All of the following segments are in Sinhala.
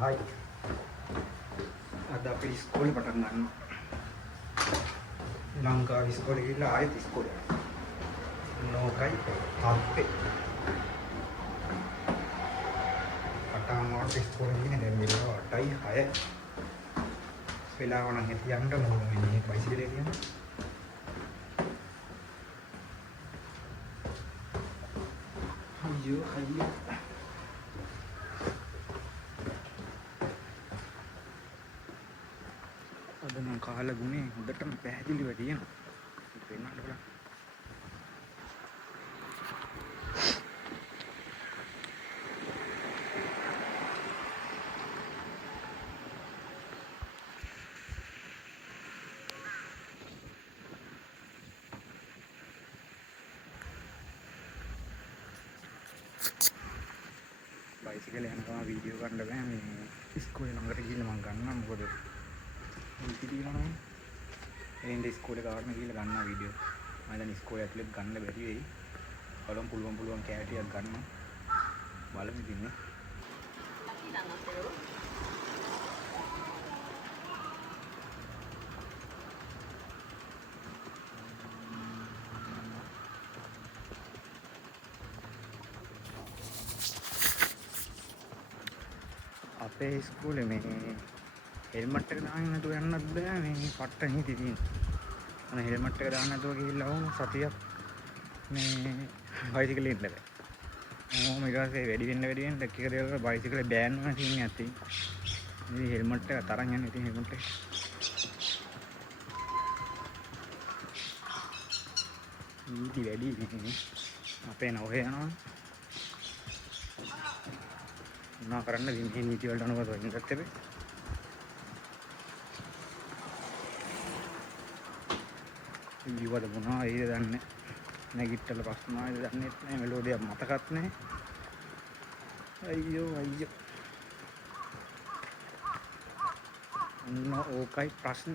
Hai, ada apa di sekolah pernah Langkah di sekolah gila ayat di sekolah. No kai tappe. Patang orang di sekolah ini dan milo tai hai. Pela orang itu yang dah mau ini bicycle dia. Ayo, ayo. Ada nang kahala gune, udah kan පැහැදිලි වැඩියන. වෙනන්න බලන්න. බයිසිකල් යනකම වීඩියෝ ගන්න බෑ මේ ඉස්කෝලේ ළඟට ගිහින් මම ගන්නවා මොකද ඉති තියෙනවා එහෙනම් ඉස්කෝලේ ගාන ගිහලා ගන්නවා වීඩියෝ මම දැන් ඉස්කෝලේ ඇතුලේ ගන්න බැරි වෙයි බලමු පුළුවන් කෑටියක් ගන්න බලමු ඉතින් අපේ ඉස්කෝලේ මේ හෙල්මට් එක දාගෙන නැතුව යන්නත් බෑ මේ පට්ට නීති තියෙනවා අනේ හෙල්මට් එක දාන්න නැතුව ගිහිල්ලා වුණ සතියක් මේ බයිසිකලෙන් ඉන්න බෑ මොකද ඊගාසේ වැඩි වෙන්න එක එක දේවල් බයිසිකලේ බෑන් වෙන සීන් එකක් තියෙනවා මේ හෙල්මට් එක තරන් යන්නේ ඉතින් හෙල්මට් එක නීති වැඩි නේ අපේ නෝහේ යනවා මොනවා කරන්න මේ නීති වලට අනුගත වෙන්න ගත්තේ ඊවද මොනවා ඒද දන්නේ නැගිට්ටල ප්‍රශ්න ආයෙද දන්නේ නැහැ මෙලෝඩියක් මතකත් නැහැ අයියෝ අන්න ඕකයි ප්‍රශ්න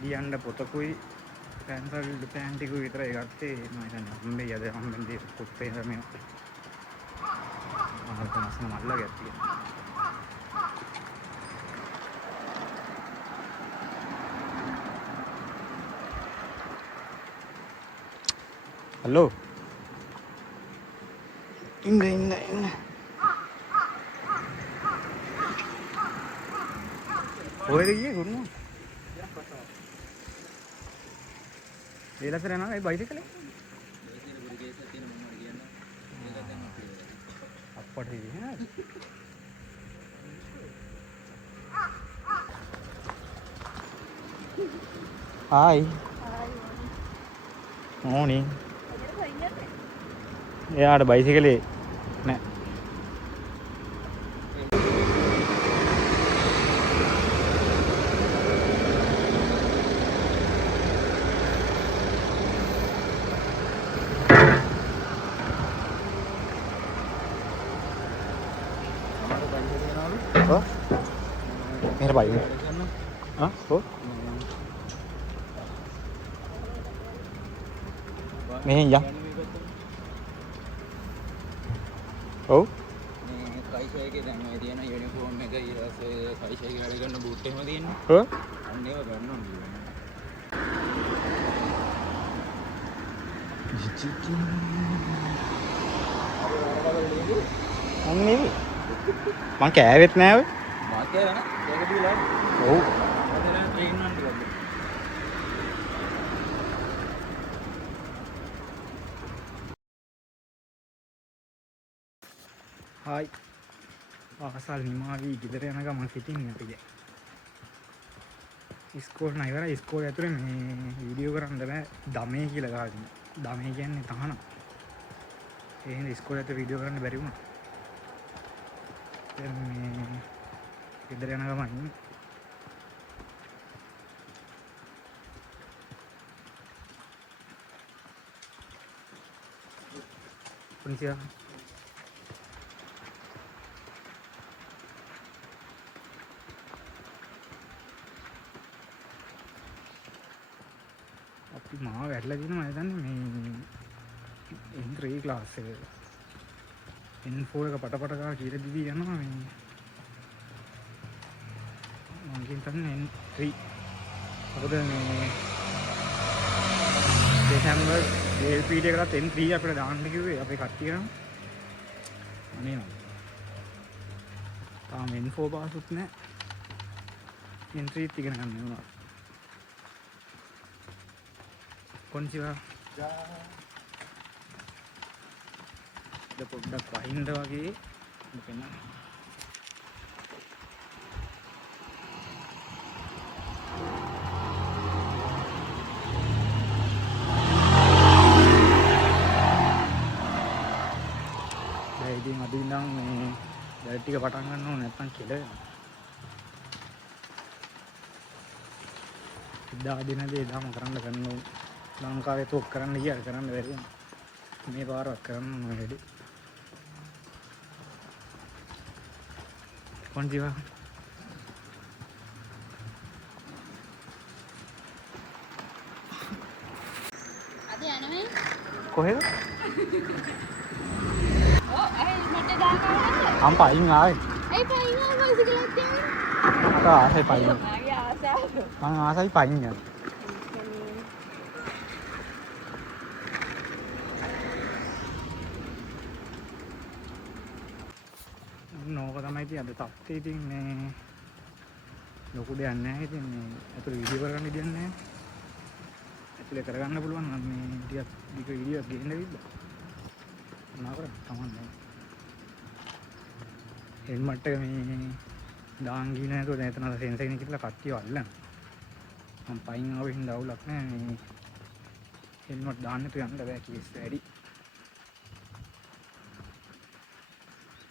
ලියන්න පොතකුයි පැන්සල් පෑන් ටිකුයි විතරයි ගත්තේ මම හිතන්නේ හම්බෙයි අද හම්බෙන්නේ පොත් එක මේ ආහල්ක මස්න මල්ලා ගැත්තිය හලෝ ඉන්න ඔයද ගියේ ගුරුමෝ ඒලතර යනවා ඒ බයිසිකලේ අප්පට ඉන්නේ හායි මොනින් එයාට බයිසිකලේ නෑ मेरा भाई हाँ हो मैं या ओ කයිෂය එකේ දැන් ඔය තියෙන යුනිෆෝම් එක ඊට පස්සේ කයිෂය එකේ වැඩ කරන බූට් එකම තියෙනවා. हो අන්න ඒවා ගන්න ඕනේ. අන්නේ මං කෑවෙත් නෑ ඔය මා කියලා නේ ඒක දීලා ඔව් අදලා ට්‍රේන් වන්න ටිකක් හායි පාසල් නිමාවී ගෙදර යන ගමන් සිටින් යටිය ඉස්කෝල් නෑ ඉස්කෝල ඇතුලේ මේ වීඩියෝ කරන්න බෑ දමේ කියලා ගහගෙන දමේ කියන්නේ තහනම් ඒ හින්දා ඉස්කෝල ඇතුලේ වීඩියෝ කරන්න බැරි වුණා දැන් මේ ගෙදර යන ගමන් ඉන්නේ konnichiwa. අපි මාව වැටලා තියෙනවා මම හිතන්නේ මේ N3 ක්ලාස් එක. N4 එක පටපට ගාලා කියලා දිදී යනවා මේ. මම හිතන්නේ N3. මොකද මේ දෙසැම්බර් LPD එකකට N3 අපිට දාන්න කිව්වේ අපේ කට්ටිය නම්. අනේ මම. තාම N4 පාසුත් නැහැ. N3 ඉගෙන ගන්න වෙනවා. konnichiwa. පොඩ්ඩක් වහින්ද වගේ මොකෙන්න දැන් ඉතින් අද ඉඳන් මේ දැල් ටික පටන් ගන්න ඕනේ නැත්නම් කෙල වෙනවා. දින දේ දාම කරන්න ඕනේ. ලංකාවේ තෝක් කරන්න ගියා කරන්න බැරි වුණා. මේ පාරක් කරන්න ඕනේ වැඩි. konnichiwa. අද යනවයි. කොහෙද? මට දානවා. අම් පයින් ආවේ. ඒ පයින් ආවයි සිගලත් යන්නේ. මට ආසයි පයින්. මගේ ආසාව. මං ආසයි පයින් යන්න. නෝක තමයි ඉතින් අද තත්ත්වය ඉතින් මේ ලොකු දෙයක් නැහැ. ඉතින් මේ අතට වීඩියෝ කරගන්න දෙයක් නැහැ. ඇතුලේ කරගන්න පුළුවන් නම් මේ ටිකක් දිග වීඩියෝක් ගේන්න විද්දා. මොනවා කරන්නේ කමන්නේ. හෙල්මට් එක මේ දාන් ගිහින් නැතුව දැන් එතන සෙන්සර් එකකින් කියලා කට්ටිය අල්ලන. මම පයින් ආවෙ හින්දා අවුලක් නැහැ. මේ හෙල්මට් දාන්න තු යන්න බෑ කීස් වැඩි.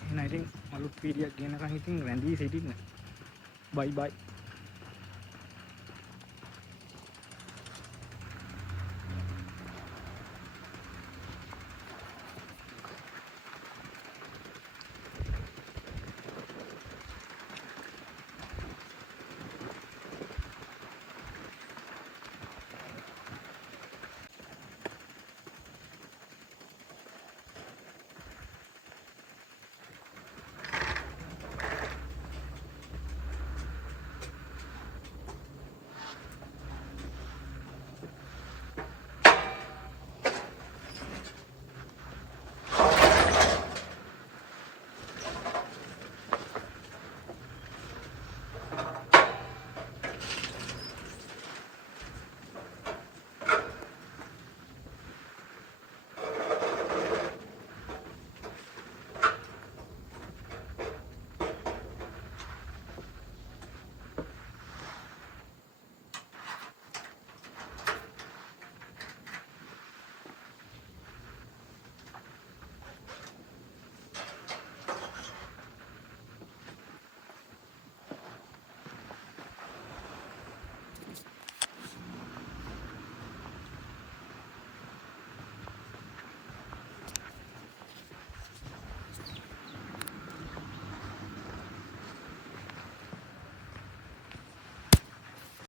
එහෙනම් ඉතින් අලුත් වීඩියෝක් ගෙනකන් ඉතින් රැඳී සිටින්න. බයි බයි.